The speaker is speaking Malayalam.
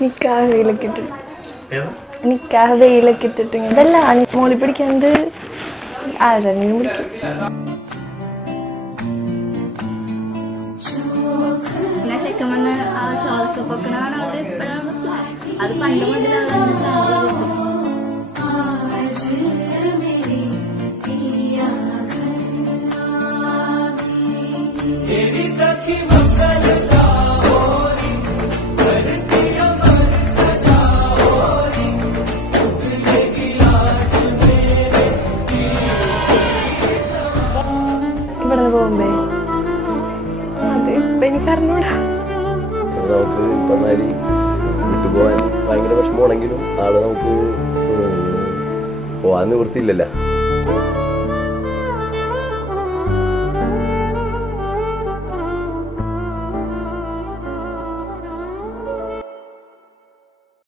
നിക്കാഹ് വെയിലൊക്കെ ഇട്ടിട്ട് നിക്കാഹ് വെയിലൊക്കെ ഇട്ടിട്ട് ഇതല്ല മോളി പിടിക്കാണ്ട് ആരെങ്കിലും പിടിക്കും. ചെക്കൻ വന്ന് ആ ഷോളൊക്കെ പൊക്കണതാണ് അവളുടെ ഇപ്പോഴാണ് പ്ലാൻ. അത് പണ്ട് മുതലാണ് പ്ലാൻ ചെയ്ത് ഇവിടുന്ന് പോകുമ്പേ അത് ഇപ്പൊ എനിക്ക് അറിഞ്ഞൂടാ. നമുക്ക് പറഞ്ഞാൽ വിട്ടുപോകാൻ ഭയങ്കര വിഷമമാണെങ്കിലും ആള് നമുക്ക് പോകാൻ നിവൃത്തിയില്ലല്ലോ.